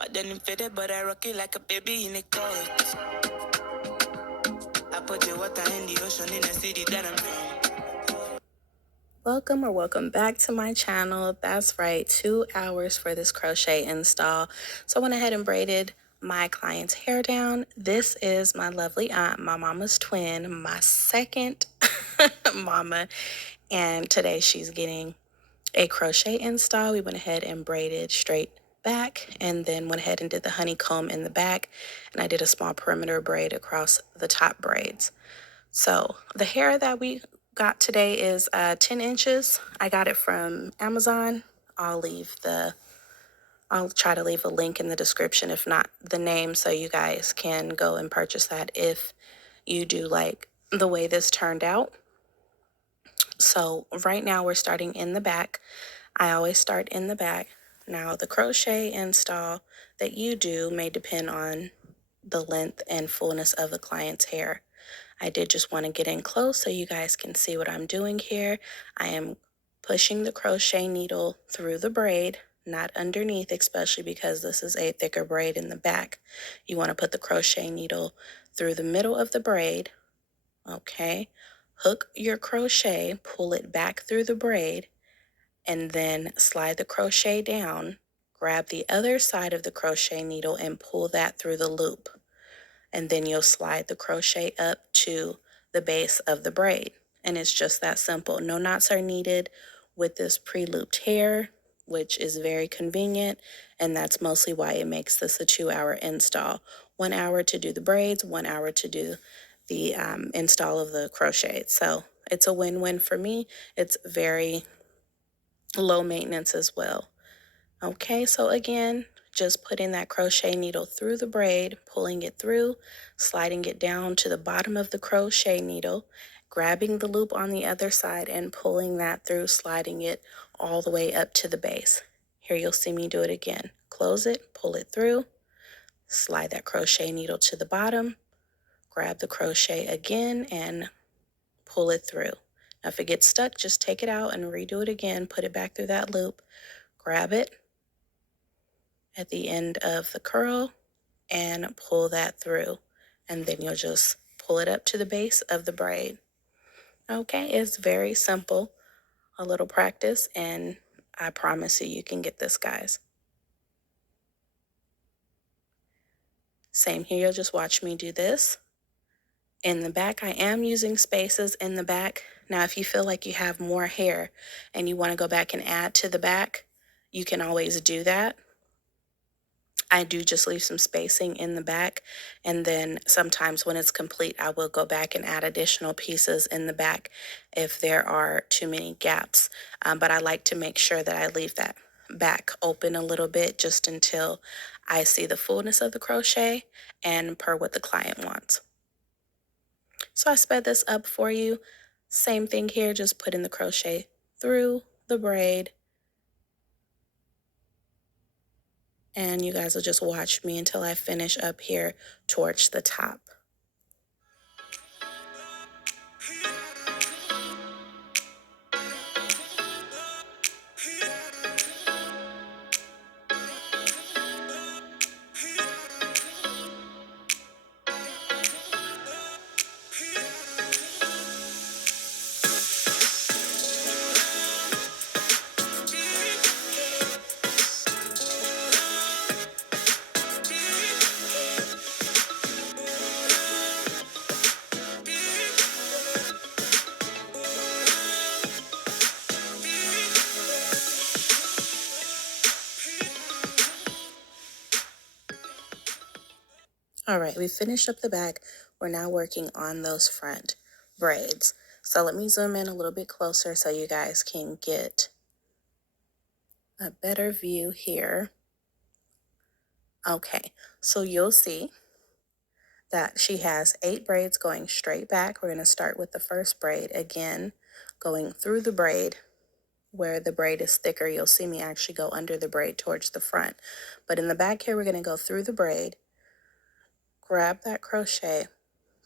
I didn't fit it, but I rock it like a baby in a coat. I put the water in the ocean in the city that I'm from. Welcome back to my channel. That's right, 2 hours for this crochet install. So I went ahead and braided my client's hair down. This is my lovely aunt, my mama's twin, my second mama, and today she's getting a crochet install. We went ahead and braided straight back and then went ahead and did the honeycomb in the back, and I did a small perimeter braid across the top braids. So the hair that we got today is 10 inches. I got it from Amazon. I'll try to leave a link in the description, if not the name, so you guys can go and purchase that if you do like the way this turned out. So right now we're starting in the back. I always start in the back. Now the crochet install that you do may depend on the length and fullness of the client's hair. I did just want to get in close so you guys can see what I'm doing here. I am pushing the crochet needle through the braid, not underneath, especially because this is a thicker braid in the back. You want to put the crochet needle through the middle of the braid, okay? Hook your crochet, pull it back through the braid, and then slide the crochet down. Grab the other side of the crochet needle and pull that through the loop. And then you'll slide the crochet up to the base of the braid. And it's just that simple. No knots are needed with this pre-looped hair, which is very convenient. And that's mostly why it makes this a 2-hour install. 1 hour to do the braids, 1 hour to do the install of the crochet. So it's a win-win for me. It's very low maintenance as well. Okay, so again, just putting that crochet needle through the braid, pulling it through, sliding it down to the bottom of the crochet needle, grabbing the loop on the other side and pulling that through, sliding it all the way up to the base. Here you'll see me do it again. Close it, pull it through, slide that crochet needle to the bottom, grab the crochet again and pull it through. Now if it gets stuck, just take it out and redo it again, put it back through that loop, grab it at the end of the curl and pull that through, and then you'll just pull it up to the base of the braid. Okay, it's very simple. A little practice and I promise you can get this, guys. Same here, you'll just watch me do this. In the back, I am using spaces in the back. Now if you feel like you have more hair and you want to go back and add to the back, you can always do that. I do just leave some spacing in the back, and then sometimes when it's complete, I will go back and add additional pieces in the back if there are too many gaps. But I like to make sure that I leave that back open a little bit just until I see the fullness of the crochet and per what the client wants. So I sped this up for you. Same thing here, just putting the crochet through the braid. And you guys will just watch me until I finish up here towards the top. All right, we finished up the back. We're now working on those front braids. So let me zoom in a little bit closer so you guys can get a better view here. Okay, so you'll see that she has 8 braids going straight back. We're going to start with the first braid again, going through the braid. Where the braid is thicker, you'll see me actually go under the braid towards the front. But in the back here, we're going to go through the braid, grab that crochet,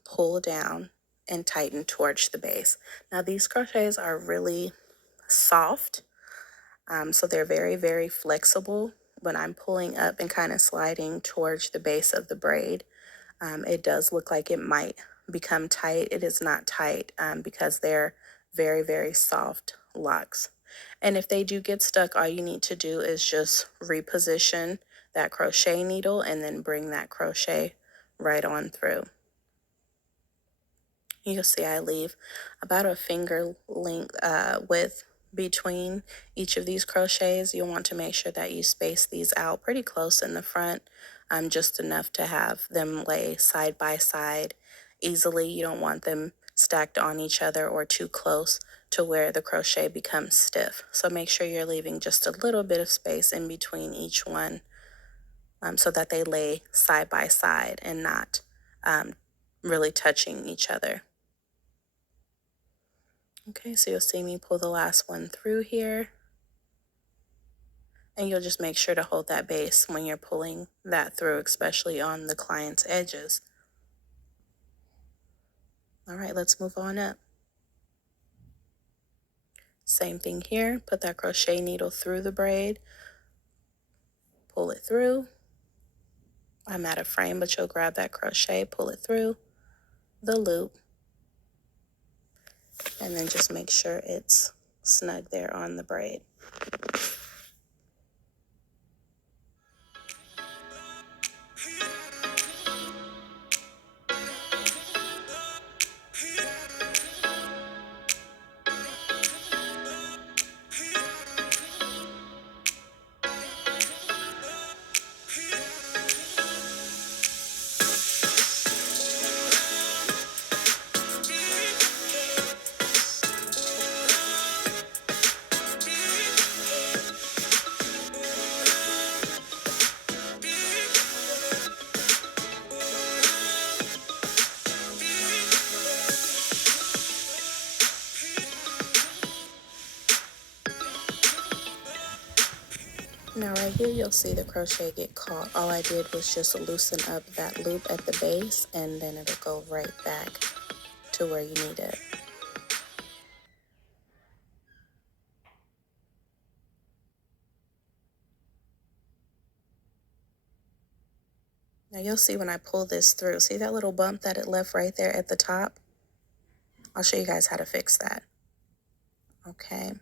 pull down, and tighten towards the base. Now these crochets are really soft, so they're very, very flexible, when I'm pulling up and kind of sliding towards the base of the braid, it does look like it might become tight. It is not tight because they're very, very soft locks. And if they do get stuck, all you need to do is just reposition that crochet needle and then bring that crochet right on through. You'll see I leave about a finger length width between each of these crochets. You'll want to make sure that you space these out pretty close in the front, just enough to have them lay side by side easily. You don't want them stacked on each other or too close to where the crochet becomes stiff. So make sure you're leaving just a little bit of space in between each one, so that they lay side by side and not really touching each other. Okay, so you'll see me pull the last one through here, and you'll just make sure to hold that base when you're pulling that through, especially on the client's edges. All right, let's move on up. Same thing here, put that crochet needle through the braid, pull it through. I'm at a frame, but you'll grab that crochet, pull it through the loop, and then just make sure it's snug there on the braid. Now right here, you'll see the crochet get caught. All I did was just loosen up that loop at the base, and then it'll go right back to where you need it. Now you'll see when I pull this through, see that little bump that it left right there at the top? I'll show you guys how to fix that. Okay.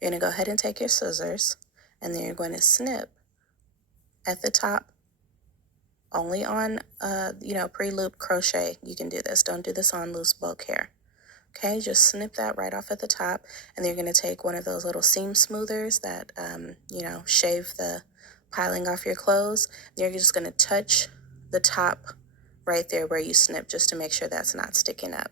You're gonna go ahead and take your scissors, and then you're going to snip at the top. Only on, pre-looped crochet, you can do this. Don't do this on loose bulk hair. Okay, just snip that right off at the top, and then you're going to take one of those little seam smoothers that, shave the piling off your clothes. You're just going to touch the top right there where you snip, just to make sure that's not sticking up.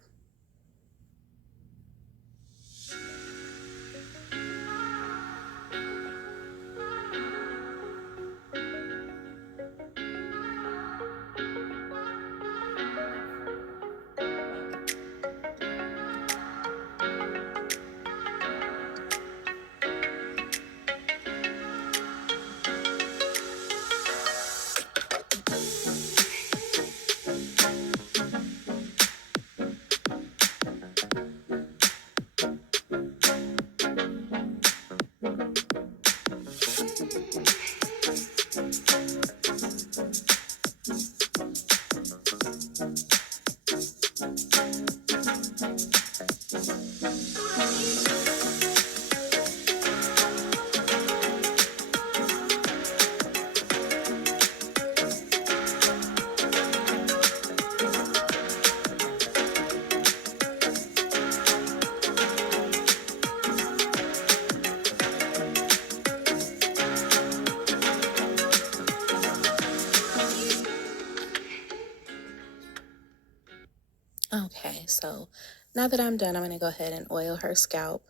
Okay, so now that I'm done, I'm going to go ahead and oil her scalp.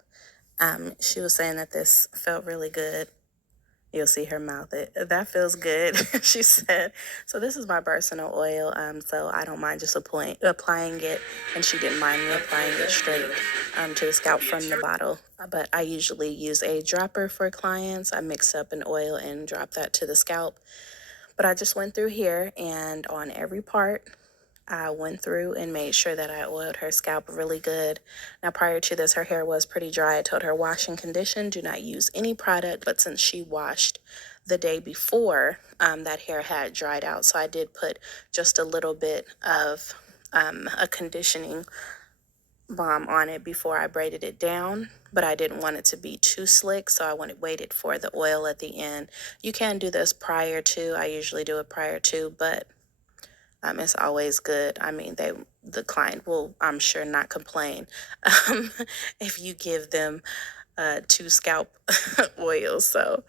She was saying that this felt really good. You'll see her mouth it. That feels good, she said. So this is my personal oil, so I don't mind just applying it, and she didn't mind me applying it straight to the scalp from the bottle. But I usually use a dropper for clients. I mix up an oil and drop that to the scalp. But I just went through here, and on every part, I went through and made sure that I oiled her scalp really good. Now, prior to this, her hair was pretty dry. I told her wash and condition, do not use any product, but since she washed the day before, that hair had dried out. So I did put just a little bit of a conditioning balm on it before I braided it down, but I didn't want it to be too slick, so I waited for the oil at the end. You can do this prior to. I usually do it prior to, but it's always good. I mean, the client will, I'm sure, not complain if you give them 2 scalp oils. So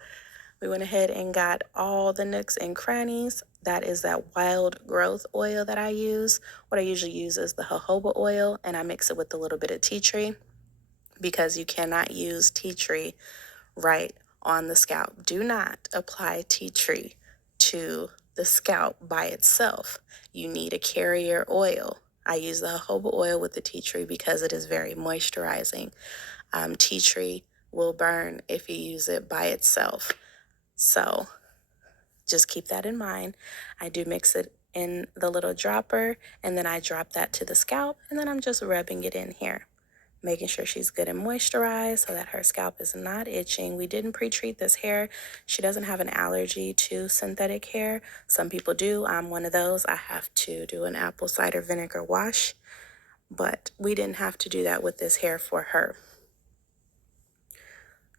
we went ahead and got all the nooks and crannies. That is that wild growth oil that I use. What I usually use is the jojoba oil, and I mix it with a little bit of tea tree, because you cannot use tea tree right on the scalp. Do not apply tea tree to the scalp by itself. You need a carrier oil. I use the jojoba oil with the tea tree because it is very moisturizing. Tea tree will burn if you use it by itself. So just keep that in mind. I do mix it in the little dropper, and then I drop that to the scalp, and then I'm just rubbing it in here, making sure she's good and moisturized so that her scalp is not itching. We didn't pre-treat this hair. She doesn't have an allergy to synthetic hair. Some people do. I'm one of those. I have to do an apple cider vinegar wash, but we didn't have to do that with this hair for her.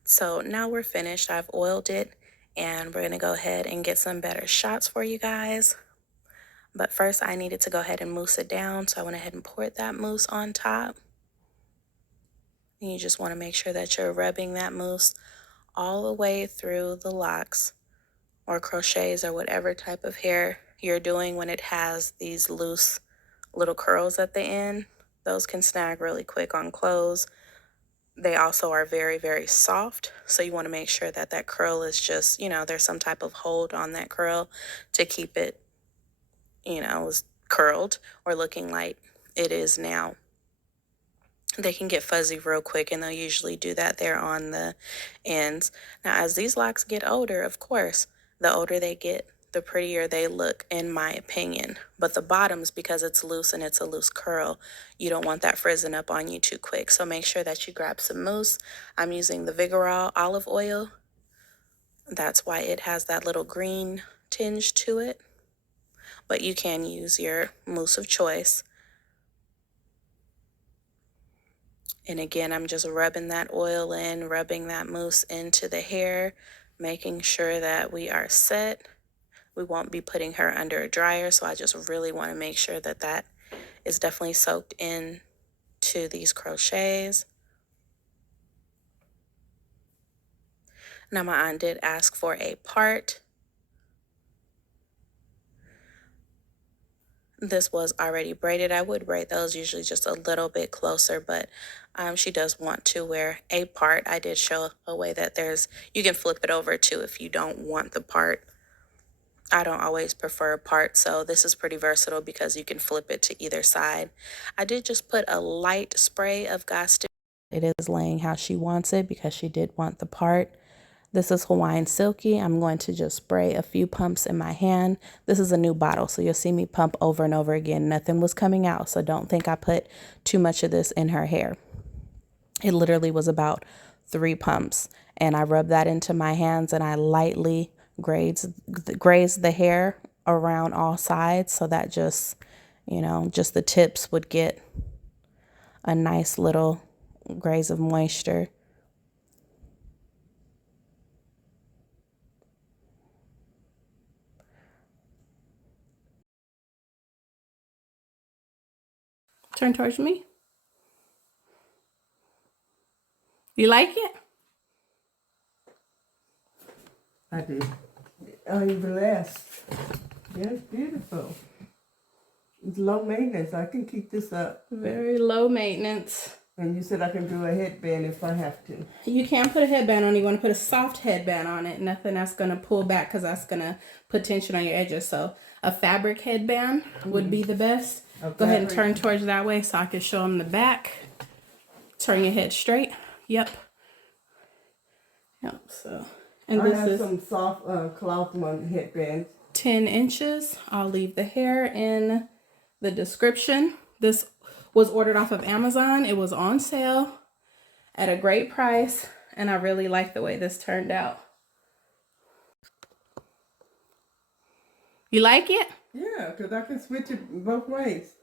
So now we're finished. I've oiled it, and we're gonna go ahead and get some better shots for you guys. But first I needed to go ahead and mousse it down, so I went ahead and poured that mousse on top. And you just want to make sure that you're rubbing that mousse all the way through the locks or crochets or whatever type of hair you're doing when it has these loose little curls at the end. Those can snag really quick on clothes. They also are very, very soft. So you want to make sure that that curl is just, there's some type of hold on that curl to keep it, curled or looking like it is now. They can get fuzzy real quick, and they'll usually do that there on the ends. Now, as these locks get older, of course, the older they get, the prettier they look, in my opinion. But the bottoms, because it's loose and it's a loose curl, you don't want that frizzing up on you too quick. So make sure that you grab some mousse. I'm using the Vigorol olive oil. That's why it has that little green tinge to it. But you can use your mousse of choice. And again, I'm just rubbing that oil in, rubbing that mousse into the hair, making sure that we are set. We won't be putting her under a dryer, so I just really want to make sure that that is definitely soaked in to these crochets. Now my aunt did ask for a part. This was already braided. I would braid those usually just a little bit closer, but she does want to wear a part. I did show a way that you can flip it over too if you don't want the part. I don't always prefer a part, so this is pretty versatile because you can flip it to either side. I did just put a light spray of Got. It is laying how she wants it because she did want the part. This is Hawaiian Silky. I'm going to just spray a few pumps in my hand. This is a new bottle, so you'll see me pump over and over again. Nothing was coming out, so don't think I put too much of this in her hair. It literally was about 3 pumps, and I rubbed that into my hands, and I lightly grazed the hair around all sides so that just the tips would get a nice little graze of moisture. Turn towards me. You like it? I do. Oh, you blessed. Yeah, it's beautiful. It's low maintenance. I can keep this up. Very low maintenance. And you said I can do a headband if I have to. You can put a headband on. You want to put a soft headband on it. Nothing that's going to pull back because that's going to put tension on your edges. So a fabric headband would be the best. Go ahead and turn towards that way so I can show them the back. Turn your head straight. Yep. Yep. So, and I this have is some soft cloth one headbands. 10 inches. I'll leave the hair in the description. This was ordered off of Amazon. It was on sale at a great price, and I really like the way this turned out. You like it? Yeah, because I can switch it both ways.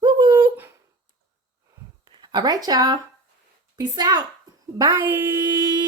Woo woo. All right, y'all. Peace out. Bye.